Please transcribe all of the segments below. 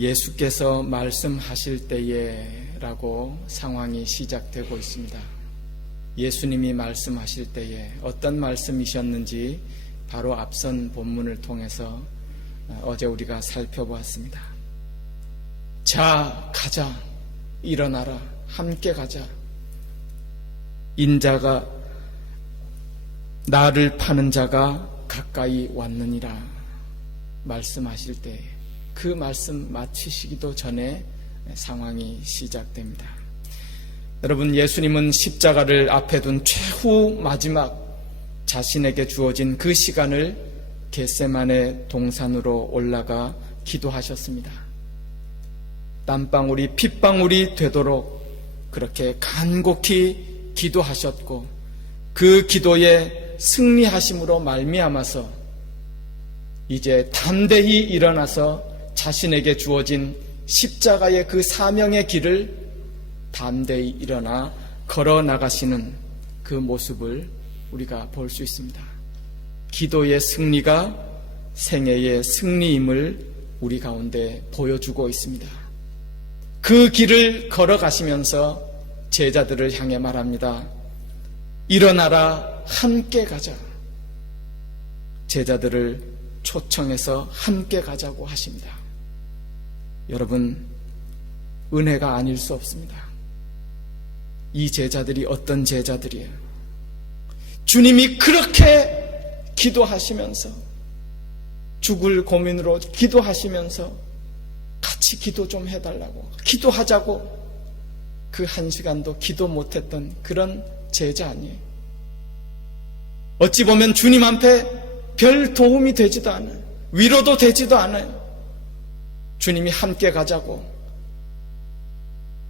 예수께서 말씀하실 때에 라고 상황이 시작되고 있습니다. 예수님이 말씀하실 때에 어떤 말씀이셨는지 바로 앞선 본문을 통해서 어제 우리가 살펴보았습니다. 자, 가자. 일어나라. 함께 가자. 인자가 나를 파는 자가 가까이 왔느니라 말씀하실 때 그 말씀 마치시기도 전에 상황이 시작됩니다. 여러분, 예수님은 십자가를 앞에 둔 최후 마지막 자신에게 주어진 그 시간을 겟세마네 동산으로 올라가 기도하셨습니다. 땀방울이 핏방울이 되도록 그렇게 간곡히 기도하셨고, 그 기도에 승리하심으로 말미암아서 이제 담대히 일어나서 자신에게 주어진 십자가의 그 사명의 길을 담대히 일어나 걸어 나가시는 그 모습을 우리가 볼 수 있습니다. 기도의 승리가 생애의 승리임을 우리 가운데 보여주고 있습니다. 그 길을 걸어가시면서 제자들을 향해 말합니다. 일어나라, 함께 가자. 제자들을 초청해서 함께 가자고 하십니다. 여러분, 은혜가 아닐 수 없습니다. 이 제자들이 어떤 제자들이에요? 주님이 그렇게 기도하시면서, 죽을 고민으로 기도하시면서 같이 기도 좀 해달라고, 기도하자고 그 한 시간도 기도 못했던 그런 제자 아니에요. 어찌 보면 주님 앞에 별 도움이 되지도 않아요. 위로도 되지도 않아요. 주님이 함께 가자고,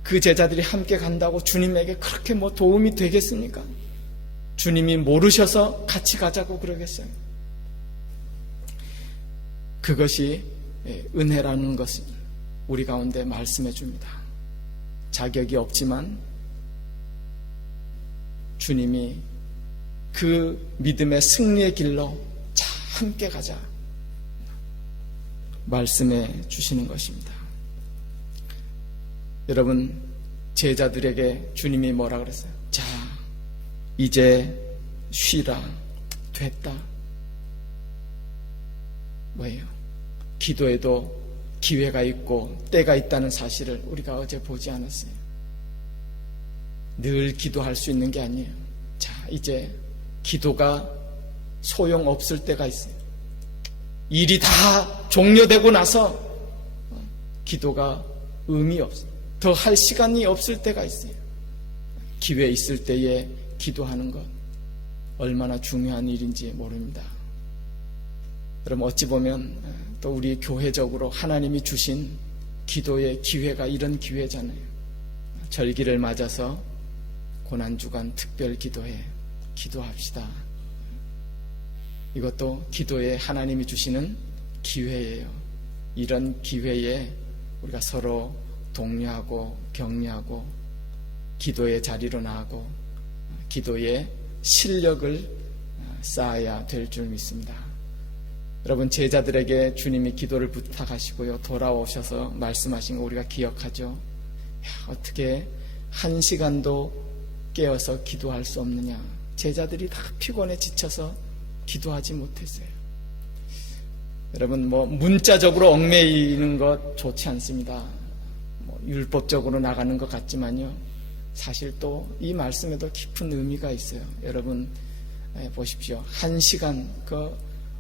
그 제자들이 함께 간다고 주님에게 그렇게 뭐 도움이 되겠습니까? 주님이 모르셔서 같이 가자고 그러겠어요? 그것이 은혜라는 것을 우리 가운데 말씀해 줍니다. 자격이 없지만 주님이 그 믿음의 승리의 길로 자, 함께 가자 말씀해 주시는 것입니다. 여러분, 제자들에게 주님이 뭐라 그랬어요? 자, 이제 쉬라. 됐다. 뭐예요? 기도에도 기회가 있고 때가 있다는 사실을 우리가 어제 보지 않았어요? 늘 기도할 수 있는 게 아니에요. 자, 이제 기도가 소용없을 때가 있어요. 일이 다 종료되고 나서 기도가 의미 없어요. 더 할 시간이 없을 때가 있어요. 기회 있을 때에 기도하는 것 얼마나 중요한 일인지 모릅니다. 여러분, 어찌 보면 또 우리 교회적으로 하나님이 주신 기도의 기회가 이런 기회잖아요. 절기를 맞아서 고난주간 특별 기도회 기도합시다. 이것도 기도에 하나님이 주시는 기회예요. 이런 기회에 우리가 서로 독려하고 격려하고 기도의 자리로 나가고 기도의 실력을 쌓아야 될 줄 믿습니다. 여러분, 제자들에게 주님이 기도를 부탁하시고요, 돌아오셔서 말씀하신 거 우리가 기억하죠. 어떻게 한 시간도 깨어서 기도할 수 없느냐. 제자들이 다 피곤해 지쳐서 기도하지 못했어요. 여러분, 문자적으로 얽매이는 것 좋지 않습니다. 율법적으로 나가는 것 같지만요, 사실 또 이 말씀에도 깊은 의미가 있어요. 여러분, 보십시오. 한 시간, 그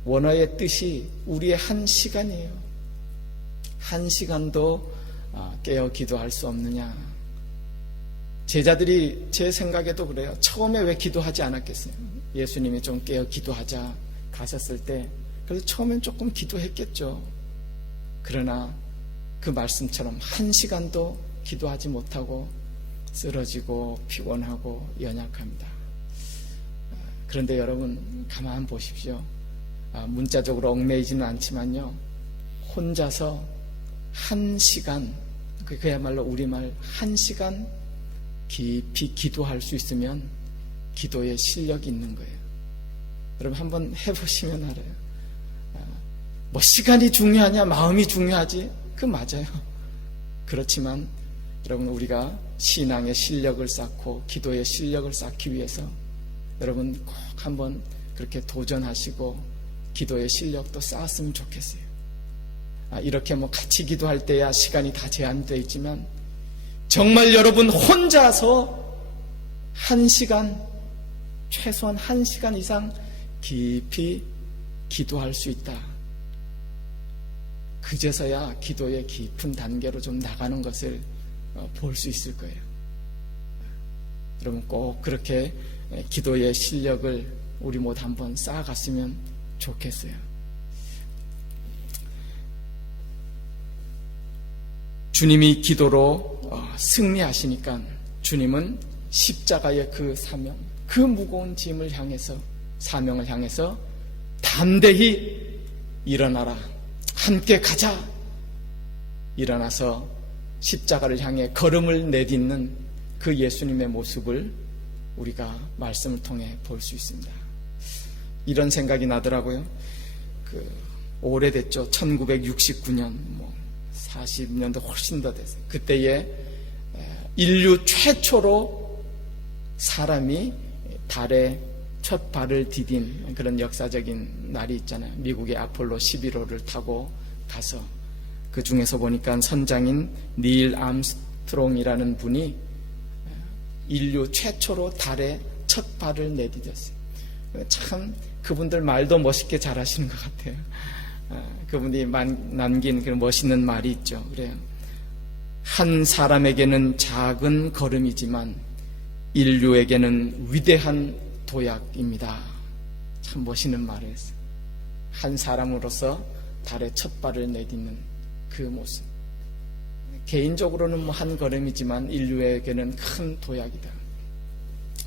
원어의 뜻이 우리의 한 시간이에요. 한 시간도 깨어 기도할 수 없느냐. 제자들이 제 생각에도 그래요. 처음에 왜 기도하지 않았겠어요? 예수님이 좀 깨어 기도하자 가셨을 때, 그래서 처음엔 조금 기도했겠죠. 그러나 그 말씀처럼 한 시간도 기도하지 못하고 쓰러지고 피곤하고 연약합니다. 그런데 여러분, 가만 보십시오. 문자적으로 얽매이지는 않지만요, 혼자서 한 시간, 그야말로 우리말 한 시간 깊이 기도할 수 있으면 기도에 실력이 있는 거예요. 여러분, 한번 해보시면 알아요. 시간이 중요하냐 마음이 중요하지, 그 맞아요. 그렇지만 여러분, 우리가 신앙의 실력을 쌓고 기도의 실력을 쌓기 위해서 여러분 꼭 한번 그렇게 도전하시고 기도의 실력도 쌓았으면 좋겠어요. 이렇게 같이 기도할 때야 시간이 다 제한되어 있지만 정말 여러분 혼자서 1시간, 최소한 1시간 이상 깊이 기도할 수 있다. 그제서야 기도의 깊은 단계로 좀 나가는 것을 볼 수 있을 거예요. 여러분 꼭 그렇게 기도의 실력을 우리 모두 한번 쌓아갔으면 좋겠어요. 주님이 기도로 승리하시니까 주님은 십자가의 그 사명, 그 무거운 짐을 향해서, 사명을 향해서 담대히 일어나라, 함께 가자. 일어나서 십자가를 향해 걸음을 내딛는 그 예수님의 모습을 우리가 말씀을 통해 볼 수 있습니다. 이런 생각이 나더라고요. 오래됐죠. 1969년, 40년도 훨씬 더 됐어요. 그때에 인류 최초로 사람이 달에 첫 발을 디딘 그런 역사적인 날이 있잖아요. 미국의 아폴로 11호를 타고 가서 그 중에서 보니까 선장인 닐 암스트롱이라는 분이 인류 최초로 달에 첫 발을 내디뎠어요. 참 그분들 말도 멋있게 잘하시는 것 같아요. 그분이 남긴 그 멋있는 말이 있죠. 그래요. 한 사람에게는 작은 걸음이지만 인류에게는 위대한 도약입니다. 참 멋있는 말을 했어요. 한 사람으로서 달에 첫 발을 내딛는 그 모습. 개인적으로는 한 걸음이지만 인류에게는 큰 도약이다.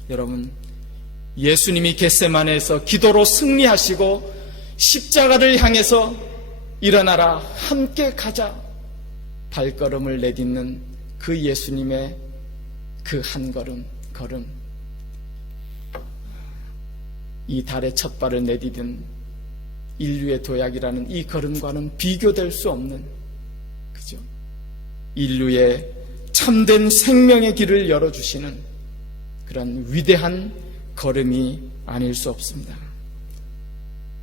여러분, 예수님이 겟세마네에서 기도로 승리하시고 십자가를 향해서 일어나라, 함께 가자, 발걸음을 내딛는 그 예수님의 그 한 걸음, 이 달의 첫 발을 내디딘 인류의 도약이라는 이 걸음과는 비교될 수 없는, 그죠? 인류의 참된 생명의 길을 열어주시는 그런 위대한 걸음이 아닐 수 없습니다.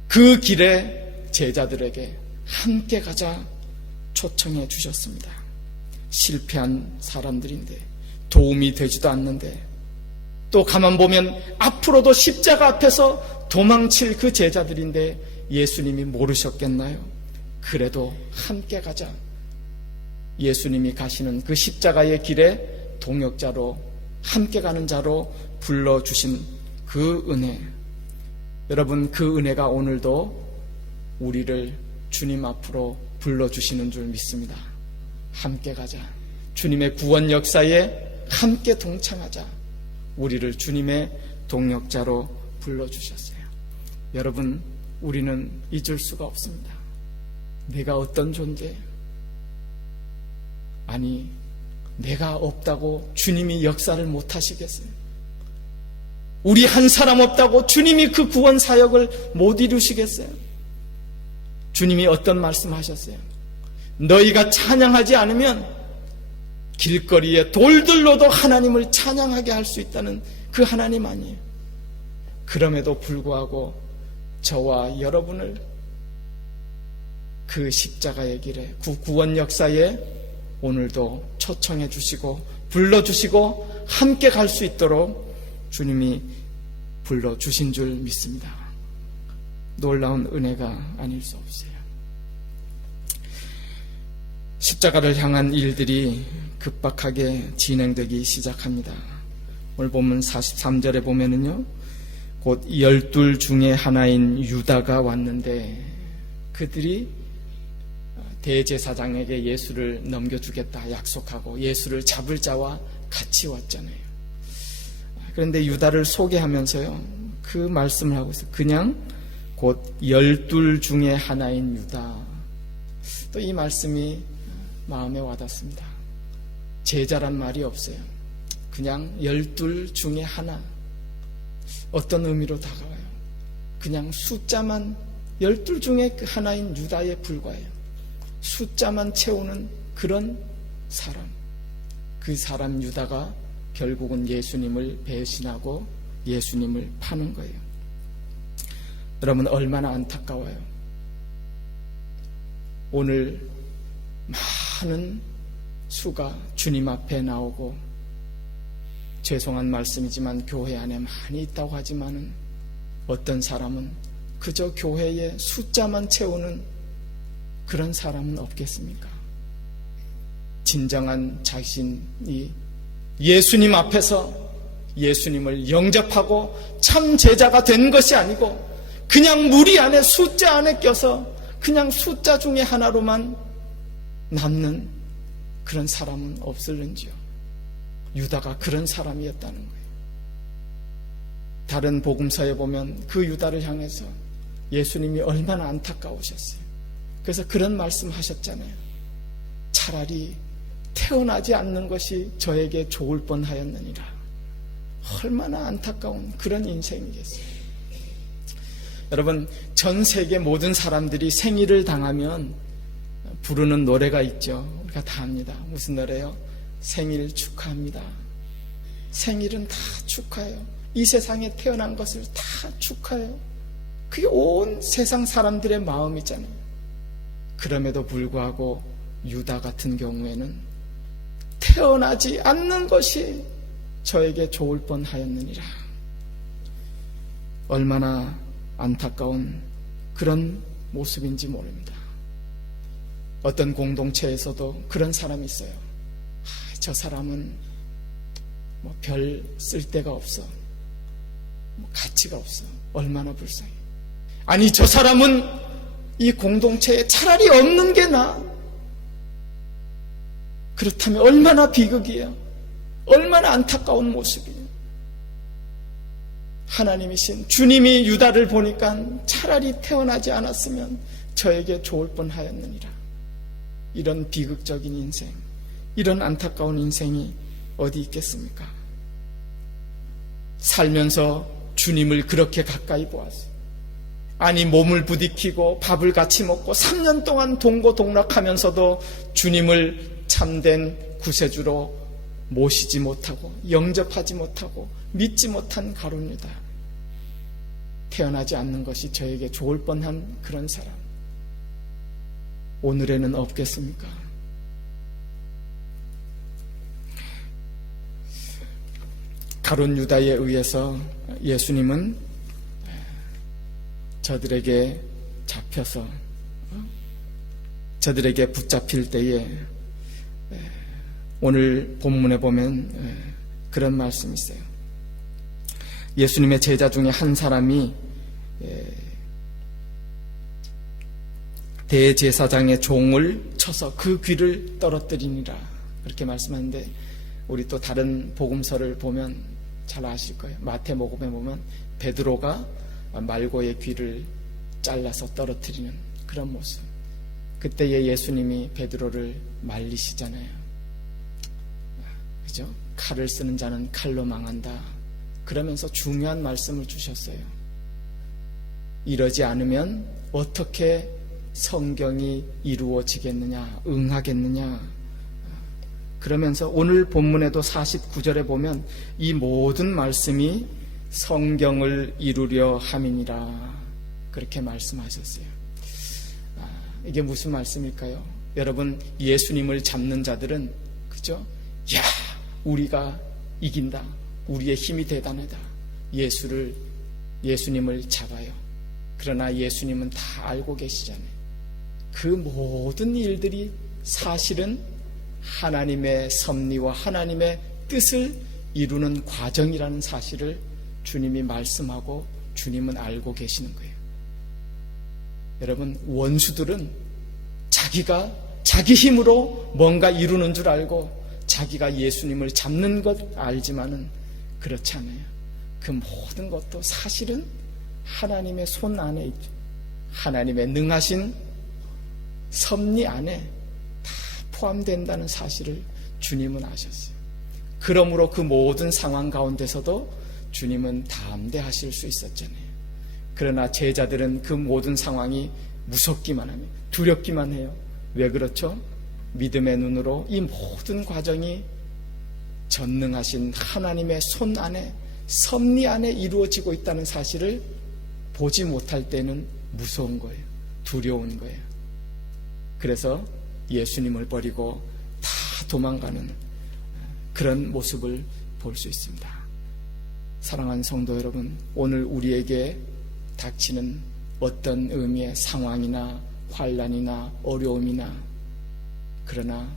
그 길에 제자들에게 함께 가자 초청해 주셨습니다. 실패한 사람들인데, 도움이 되지도 않는데, 또 가만 보면 앞으로도 십자가 앞에서 도망칠 그 제자들인데 예수님이 모르셨겠나요? 그래도 함께 가자. 예수님이 가시는 그 십자가의 길에 동역자로, 함께 가는 자로 불러주신 그 은혜, 여러분, 그 은혜가 오늘도 우리를 주님 앞으로 불러주시는 줄 믿습니다. 함께 가자. 주님의 구원 역사에 함께 동참하자. 우리를 주님의 동역자로 불러주셨어요. 여러분, 우리는 잊을 수가 없습니다. 내가 어떤 존재? 아니, 내가 없다고 주님이 역사를 못하시겠어요? 우리 한 사람 없다고 주님이 그 구원 사역을 못 이루시겠어요? 주님이 어떤 말씀하셨어요? 너희가 찬양하지 않으면 길거리에 돌들로도 하나님을 찬양하게 할 수 있다는 그 하나님 아니에요. 그럼에도 불구하고 저와 여러분을 그 십자가의 길에, 그 구원 역사에 오늘도 초청해 주시고 불러주시고 함께 갈 수 있도록 주님이 불러주신 줄 믿습니다. 놀라운 은혜가 아닐 수 없어요. 십자가를 향한 일들이 급박하게 진행되기 시작합니다. 오늘 본문 43절에 보면은요, 곧 12 중에 하나인 유다가 왔는데, 그들이 대제사장에게 예수를 넘겨주겠다 약속하고 예수를 잡을 자와 같이 왔잖아요. 그런데 유다를 소개하면서요, 그 말씀을 하고 있어요. 그냥 곧 12 중에 하나인 유다. 또 이 말씀이 마음에 와닿습니다. 제자란 말이 없어요. 그냥 12 중에 하나. 어떤 의미로 다가와요? 그냥 숫자만 12 중에 그 하나인 유다에 불과해요. 숫자만 채우는 그런 사람, 그 사람 유다가 결국은 예수님을 배신하고 예수님을 파는 거예요. 여러분, 얼마나 안타까워요. 오늘 많은 수가 주님 앞에 나오고, 죄송한 말씀이지만 교회 안에 많이 있다고 하지만은 어떤 사람은 그저 교회의 숫자만 채우는 그런 사람은 없겠습니까? 진정한 자신이 예수님 앞에서 예수님을 영접하고 참 제자가 된 것이 아니고 그냥 무리 안에 숫자 안에 껴서 그냥 숫자 중에 하나로만 남는 그런 사람은 없을는지요. 유다가 그런 사람이었다는 거예요. 다른 복음서에 보면 그 유다를 향해서 예수님이 얼마나 안타까우셨어요. 그래서 그런 말씀하셨잖아요. 차라리 태어나지 않는 것이 저에게 좋을 뻔하였느니라. 얼마나 안타까운 그런 인생이겠어요. 여러분, 전 세계 모든 사람들이 생일을 당하면 부르는 노래가 있죠. 우리가 다 압니다. 무슨 노래요? 생일 축하합니다. 생일은 다 축하해요. 이 세상에 태어난 것을 다 축하해요. 그게 온 세상 사람들의 마음이잖아요. 그럼에도 불구하고 유다 같은 경우에는 태어나지 않는 것이 저에게 좋을 뻔하였느니라. 얼마나 안타까운 그런 모습인지 모릅니다. 어떤 공동체에서도 그런 사람이 있어요. 저 사람은 별 쓸데가 없어. 가치가 없어. 얼마나 불쌍해. 아니, 저 사람은 이 공동체에 차라리 없는 게 나아. 그렇다면 얼마나 비극이에요. 얼마나 안타까운 모습이에요. 하나님이신 주님이 유다를 보니까 차라리 태어나지 않았으면 저에게 좋을 뻔하였느니라. 이런 비극적인 인생, 이런 안타까운 인생이 어디 있겠습니까? 살면서 주님을 그렇게 가까이 보았어요. 아니, 몸을 부딪히고 밥을 같이 먹고 3년 동안 동고동락하면서도 주님을 참된 구세주로 모시지 못하고 영접하지 못하고 믿지 못한 가룟 유다. 태어나지 않는 것이 저에게 좋을 뻔한 그런 사람, 오늘에는 없겠습니까? 가룟 유다에 의해서 예수님은 저들에게 잡혀서 저들에게 붙잡힐 때에 오늘 본문에 보면 그런 말씀이 있어요. 예수님의 제자 중에 한 사람이 대제사장의 종을 쳐서 그 귀를 떨어뜨리니라, 그렇게 말씀하는데, 우리 또 다른 복음서를 보면 잘 아실 거예요. 마태복음에 보면 베드로가 말고의 귀를 잘라서 떨어뜨리는 그런 모습. 그때에 예수님이 베드로를 말리시잖아요. 그죠? 칼을 쓰는 자는 칼로 망한다. 그러면서 중요한 말씀을 주셨어요. 이러지 않으면 어떻게 성경이 이루어지겠느냐, 응하겠느냐. 그러면서 오늘 본문에도 49절에 보면 이 모든 말씀이 성경을 이루려 함이니라, 그렇게 말씀하셨어요. 이게 무슨 말씀일까요? 여러분, 예수님을 잡는 자들은, 그죠? 야, 우리가 이긴다. 우리의 힘이 대단하다. 예수님을 잡아요. 그러나 예수님은 다 알고 계시잖아요. 그 모든 일들이 사실은 하나님의 섭리와 하나님의 뜻을 이루는 과정이라는 사실을 주님이 말씀하고 주님은 알고 계시는 거예요. 여러분, 원수들은 자기가 자기 힘으로 뭔가 이루는 줄 알고 자기가 예수님을 잡는 것 알지만은 그렇지 않아요. 그 모든 것도 사실은 하나님의 손 안에 있죠. 하나님의 능하신 섭리 안에 다 포함된다는 사실을 주님은 아셨어요. 그러므로 그 모든 상황 가운데서도 주님은 담대하실 수 있었잖아요. 그러나 제자들은 그 모든 상황이 무섭기만 하며 두렵기만 해요. 왜 그렇죠? 믿음의 눈으로 이 모든 과정이 전능하신 하나님의 손 안에, 섭리 안에 이루어지고 있다는 사실을 보지 못할 때는 무서운 거예요. 두려운 거예요. 그래서 예수님을 버리고 다 도망가는 그런 모습을 볼 수 있습니다. 사랑하는 성도 여러분, 오늘 우리에게 닥치는 어떤 의미의 상황이나 환난이나 어려움이나, 그러나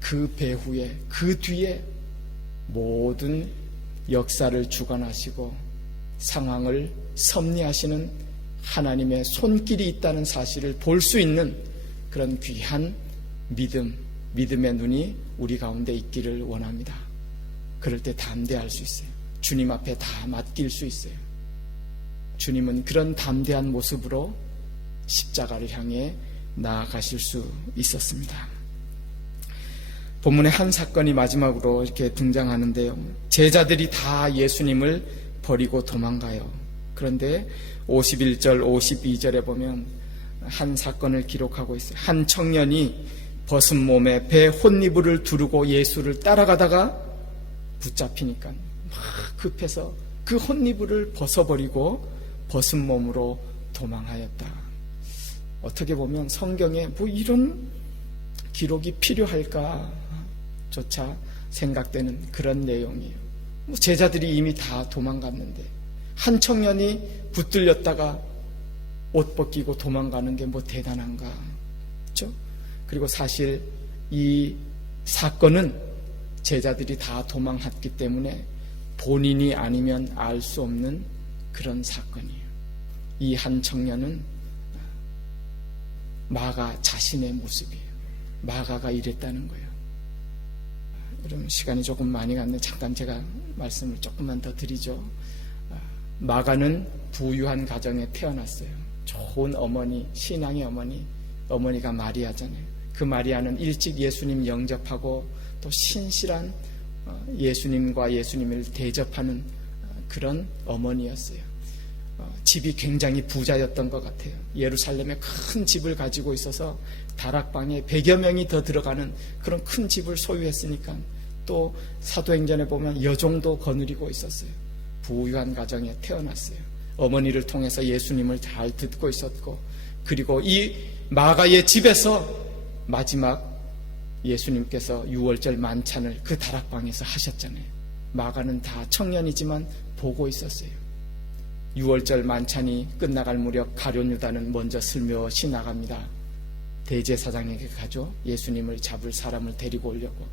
그 배후에, 그 뒤에 모든 역사를 주관하시고 상황을 섭리하시는 하나님의 손길이 있다는 사실을 볼 수 있는 그런 귀한 믿음의 눈이 우리 가운데 있기를 원합니다. 그럴 때 담대할 수 있어요. 주님 앞에 다 맡길 수 있어요. 주님은 그런 담대한 모습으로 십자가를 향해 나아가실 수 있었습니다. 본문의 한 사건이 마지막으로 이렇게 등장하는데요. 제자들이 다 예수님을 버리고 도망가요. 그런데 51절, 52절에 보면 한 사건을 기록하고 있어요. 한 청년이 벗은 몸에 배 혼니부를 두르고 예수를 따라가다가 붙잡히니까 막 급해서 그 혼니부를 벗어버리고 벗은 몸으로 도망하였다. 어떻게 보면 성경에 뭐 이런 기록이 필요할까 조차 생각되는 그런 내용이에요. 제자들이 이미 다 도망갔는데 한 청년이 붙들렸다가 옷 벗기고 도망가는 게 뭐 대단한가, 그렇죠? 그리고 사실 이 사건은 제자들이 다 도망갔기 때문에 본인이 아니면 알 수 없는 그런 사건이에요. 이 한 청년은 마가 자신의 모습이에요. 마가가 이랬다는 거예요. 여러분, 시간이 조금 많이 갔는데 잠깐 제가 말씀을 조금만 더 드리죠. 마가는 부유한 가정에 태어났어요. 좋은 어머니, 신앙의 어머니가 마리아잖아요. 그 마리아는 일찍 예수님 영접하고 또 신실한 예수님과 예수님을 대접하는 그런 어머니였어요. 집이 굉장히 부자였던 것 같아요. 예루살렘에 큰 집을 가지고 있어서 다락방에 100여 명이 더 들어가는 그런 큰 집을 소유했으니까 또 사도행전에 보면 여종도 거느리고 있었어요. 부유한 가정에 태어났어요. 어머니를 통해서 예수님을 잘 듣고 있었고, 그리고 이 마가의 집에서 마지막 예수님께서 유월절 만찬을 그 다락방에서 하셨잖아요. 마가는 다 청년이지만 보고 있었어요. 유월절 만찬이 끝나갈 무렵 가룟 유다는 먼저 슬며시 나갑니다. 대제사장에게 가죠. 예수님을 잡을 사람을 데리고 오려고.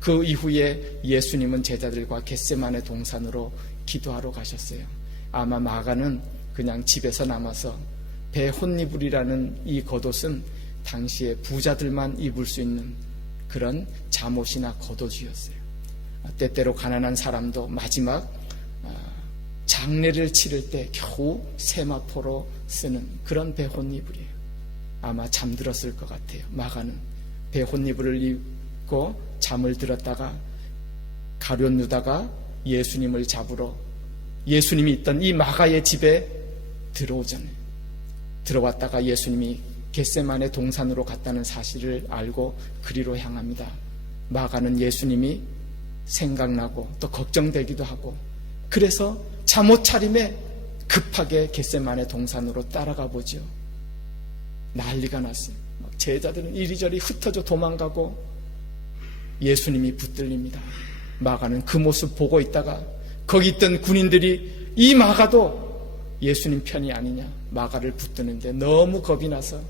그 이후에 예수님은 제자들과 겟세마네 동산으로 기도하러 가셨어요. 아마 마가는 그냥 집에서 남아서 배 혼니불이라는 이 겉옷은 당시에 부자들만 입을 수 있는 그런 잠옷이나 겉옷이었어요. 때때로 가난한 사람도 마지막 장례를 치를 때 겨우 세마포로 쓰는 그런 배 혼니불이에요. 아마 잠들었을 것 같아요. 마가는 배 혼니불을 입고 잠을 들었다가 가룟 유다가 예수님을 잡으러 예수님이 있던 이 마가의 집에 들어오잖아요. 들어왔다가 예수님이 겟세마네 동산으로 갔다는 사실을 알고 그리로 향합니다. 마가는 예수님이 생각나고 또 걱정되기도 하고, 그래서 잠옷 차림에 급하게 겟세마네 동산으로 따라가 보죠. 난리가 났어요. 제자들은 이리저리 흩어져 도망가고 예수님이 붙들립니다. 마가는 그 모습 보고 있다가 거기 있던 군인들이 이 마가도 예수님 편이 아니냐, 마가를 붙드는데 너무 겁이 나서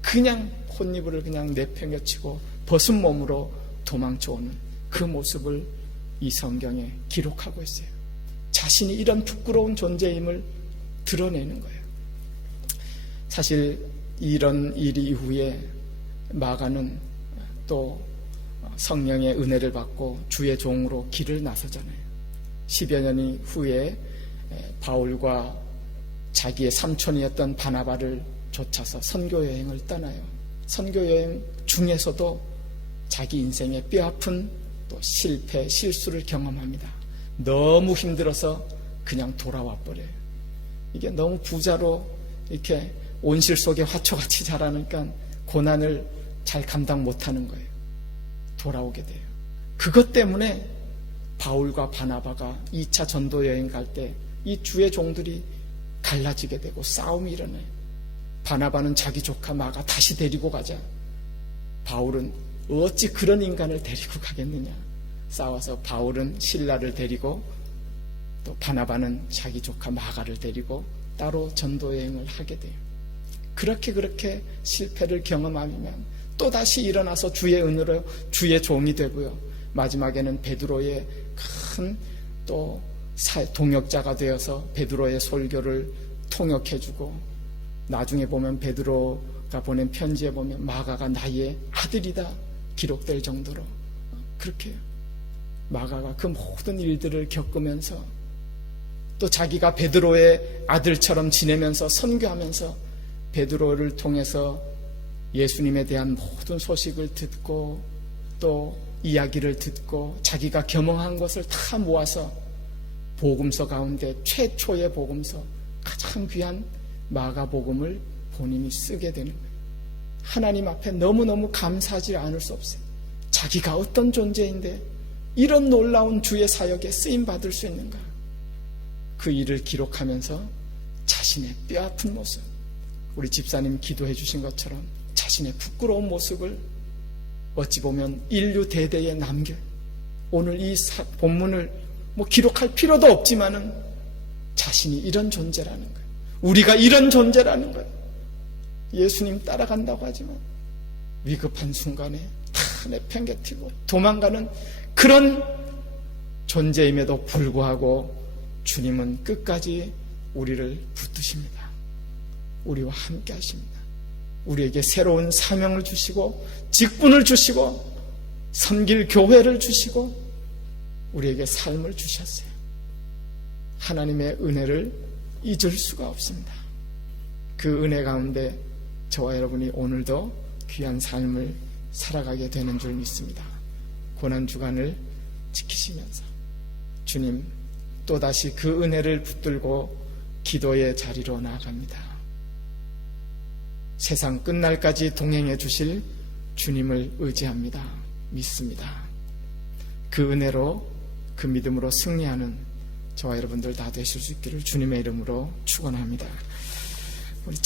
그냥 혼니부를 그냥 내팽겨치고 벗은 몸으로 도망쳐오는 그 모습을 이 성경에 기록하고 있어요. 자신이 이런 부끄러운 존재임을 드러내는 거예요. 사실 이런 일 이후에 마가는 또 성령의 은혜를 받고 주의 종으로 길을 나서잖아요. 10여 년 후에 바울과 자기의 삼촌이었던 바나바를 쫓아서 선교여행을 떠나요. 선교여행 중에서도 자기 인생의 뼈아픈 또 실패, 실수를 경험합니다. 너무 힘들어서 그냥 돌아와 버려요. 이게 너무 부자로 이렇게 온실 속에 화초같이 자라니까 고난을 잘 감당 못하는 거예요. 돌아오게 돼요. 그것 때문에 바울과 바나바가 2차 전도 여행 갈 때 이 주의 종들이 갈라지게 되고 싸움이 일어나요. 바나바는 자기 조카 마가 다시 데리고 가자. 바울은 어찌 그런 인간을 데리고 가겠느냐. 싸워서 바울은 실라를 데리고 또 바나바는 자기 조카 마가를 데리고 따로 전도 여행을 하게 돼요. 그렇게 실패를 경험하면 또다시 일어나서 주의 은혜로 주의 종이 되고요. 마지막에는 베드로의 큰 또 동역자가 되어서 베드로의 설교를 통역해주고, 나중에 보면 베드로가 보낸 편지에 보면 마가가 나의 아들이다 기록될 정도로 그렇게 해요. 마가가 그 모든 일들을 겪으면서 또 자기가 베드로의 아들처럼 지내면서 선교하면서 베드로를 통해서 예수님에 대한 모든 소식을 듣고 또 이야기를 듣고 자기가 경험한 것을 다 모아서 복음서 가운데 최초의 복음서, 가장 귀한 마가복음을 본인이 쓰게 되는 거예요. 하나님 앞에 너무너무 감사하지 않을 수 없어요. 자기가 어떤 존재인데 이런 놀라운 주의 사역에 쓰임받을 수 있는가. 그 일을 기록하면서 자신의 뼈아픈 모습, 우리 집사님 기도해 주신 것처럼 자신의 부끄러운 모습을 어찌 보면 인류 대대에 남겨, 오늘 이 본문을 기록할 필요도 없지만은 자신이 이런 존재라는 거예요. 우리가 이런 존재라는 거예요. 예수님 따라간다고 하지만 위급한 순간에 다 내팽개치고 도망가는 그런 존재임에도 불구하고 주님은 끝까지 우리를 붙드십니다. 우리와 함께 하십니다. 우리에게 새로운 사명을 주시고 직분을 주시고 섬길 교회를 주시고 우리에게 삶을 주셨어요. 하나님의 은혜를 잊을 수가 없습니다. 그 은혜 가운데 저와 여러분이 오늘도 귀한 삶을 살아가게 되는 줄 믿습니다. 고난주간을 지키시면서 주님 또다시 그 은혜를 붙들고 기도의 자리로 나아갑니다. 세상 끝날까지 동행해 주실 주님을 의지합니다. 믿습니다. 그 은혜로 그 믿음으로 승리하는 저와 여러분들 다 되실 수 있기를 주님의 이름으로 축원합니다. 우리